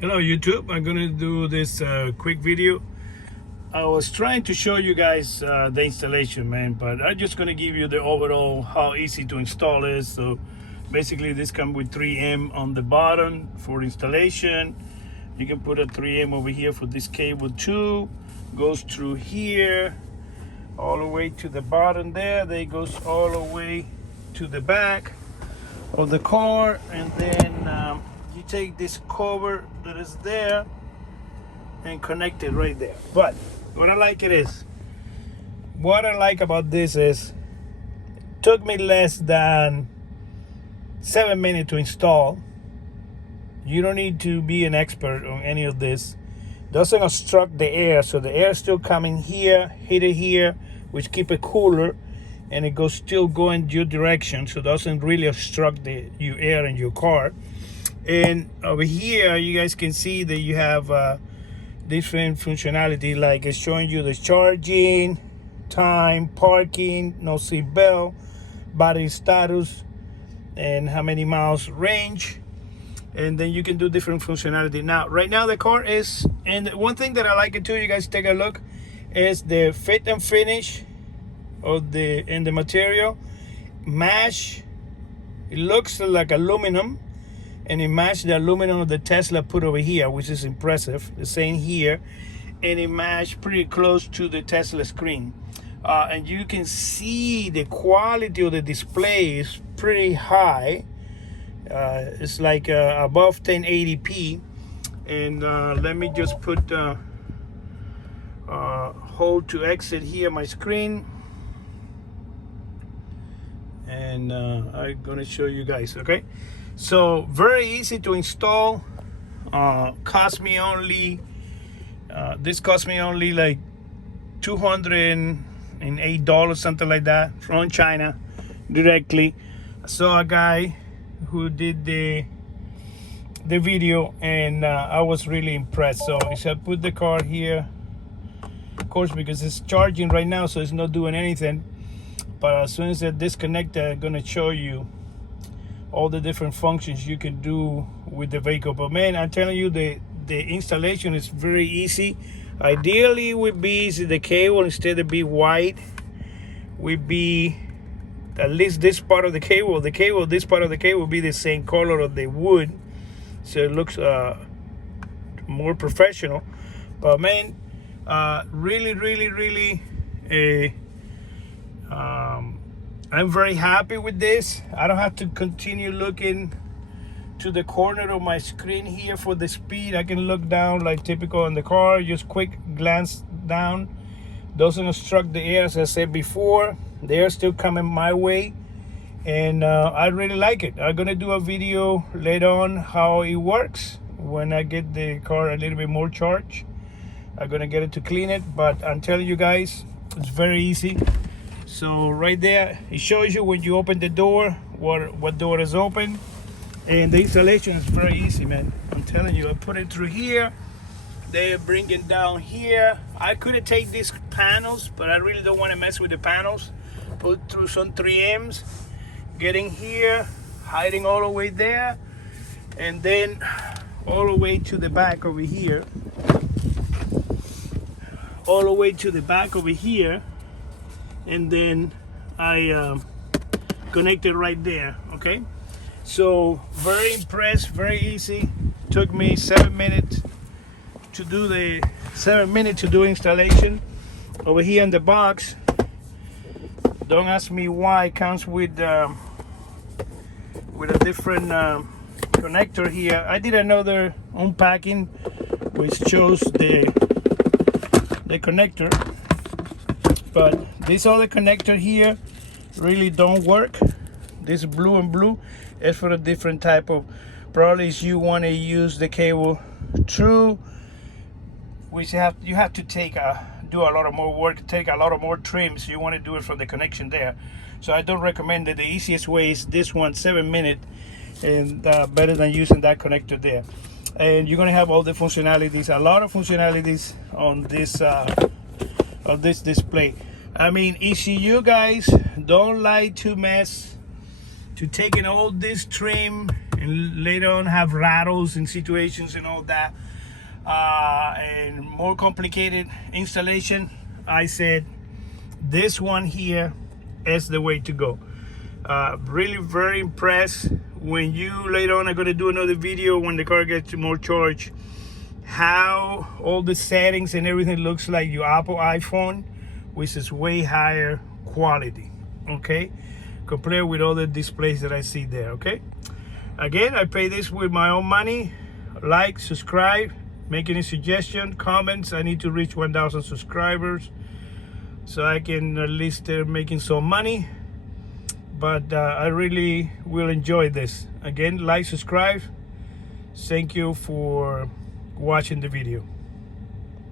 Hello YouTube, I'm gonna do this quick video. I was trying to show you guys the installation, man, but I'm just gonna give you the overall how easy to install is. So basically this comes with 3M on the bottom for installation. You can put a 3M over here for this cable too. Goes through here all the way to the bottom there. They goes all the way to the back of the car, and then you take this cover that is there and connect it right there. But what I like about this is it took me less than 7 minutes to install. You don't need to be an expert on any of this. Doesn't obstruct the air, so the air is still coming here, hit it here, which keep it cooler, and it goes still going your direction, so it doesn't really obstruct your air in your car. And over here you guys can see that you have different functionality, like it's showing you the charging time, parking, no seat belt, battery status, and how many miles range. And then you can do different functionality. Now right now the car is, and one thing that I like it too, you guys take a look, is the fit and finish of the material match. It looks like aluminum, and it matched the aluminum of the Tesla put over here, which is impressive. The same here, and it matched pretty close to the Tesla screen. And you can see the quality of the display is pretty high. It's like above 1080p. And let me just put hold to exit here my screen, and I'm gonna show you guys. Okay, so very easy to install. Cost me only this cost me only like $208, something like that, from China directly. I saw a guy who did the video, and I was really impressed. So I said put the car here, of course, because it's charging right now, so it's not doing anything. But as soon as I disconnect it, I'm gonna show you all the different functions you can do with the vehicle. But man, I'm telling you, the installation is very easy. Ideally would be the cable, instead of be white, would be at least this part of the cable, this part of the cable will be the same color of the wood, so it looks more professional. But man, really I'm very happy with this. I don't have to continue looking to the corner of my screen here for the speed. I can look down like typical in the car, just quick glance down. Doesn't obstruct the air, as I said before. The air still coming my way, and I really like it. I'm gonna do a video later on how it works when I get the car a little bit more charged. I'm gonna get it to clean it, but I'm telling you guys, it's very easy. So right there, it shows you when you open the door what door is open, and the installation is very easy, man. I'm telling you, I put it through here, they bring it down here. I could take these panels, but I really don't want to mess with the panels. Put through some 3Ms, getting here, hiding all the way there, and then all the way to the back over here, and then I connect it right there. Okay, so very impressed, very easy. Took me 7 minutes to do installation. Over here in the box, don't ask me why, it comes with a different connector here. I did another unpacking which shows the connector, but this other connector here really don't work. This blue and blue is for a different type of, probably you want to use the cable through, which you have to do a lot of more work, take a lot of more trims. You want to do it from the connection there. So I don't recommend it. The easiest way is this one, 7 minutes, and better than using that connector there. And you're gonna have all the functionalities, a lot of functionalities on this display. I mean, ECU guys, don't like to mess to taking all this trim and later on have rattles in situations and all that, and more complicated installation, I said this one here is the way to go. Really very impressed. When you later on are going to do another video when the car gets more charge, how all the settings and everything looks like your Apple iPhone, which is way higher quality, okay, compared with other displays that I see there. Okay, again, I pay this with my own money. Like, subscribe, make any suggestion, comments. I need to reach 1,000 subscribers so I can at least making some money. But I really will enjoy this. Again, like, subscribe. Thank you for watching the video.